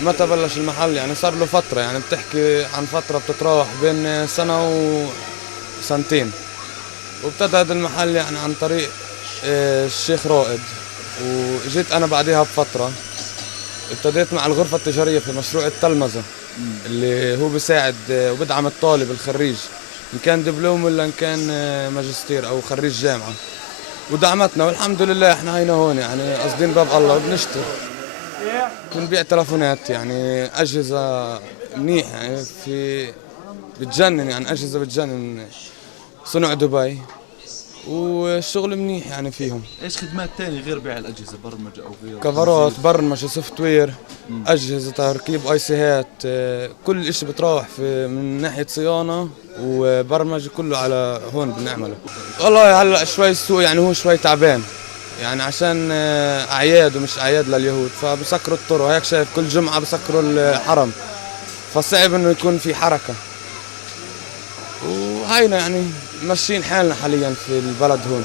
متى بلش المحل؟ يعني صار له فترة، يعني بتحكي عن فترة بتتراوح بين سنة وسنتين. وابتدى هذا المحل يعني عن طريق الشيخ رائد، وجيت أنا بعدها بفترة ابتديت مع الغرفة التجارية في مشروع التلمذة اللي هو بيساعد وبدعم الطالب الخريج إن كان دبلوم ولا إن كان ماجستير أو خريج جامعة، ودعمتنا والحمد لله احنا هينا هون يعني قاصدين باب الله وبنشتغل. بنبيع تلفونات يعني أجهزة منيح يعني بتجنن، يعني أجهزة بتجنن، صنع دبي، والشغل منيح يعني فيهم. ايش خدمات تاني غير بيع الاجهزه، برمجه او غيره؟ كفرات، برمجة، سوفت وير، أجهزة تركيب اي سيهات، كل اشي بتروح من ناحية صيانة وبرمجة كله على هون بنعمله. والله هلا شوي السوق يعني هو شوي تعبان، يعني عشان أعياد ومش أعياد لليهود فبسكروا الطرق، هيك شايف كل جمعة بسكروا الحرم، فصعب إنه يكون في حركة. وهينا يعني ماشيين حالنا حاليا في البلد هون.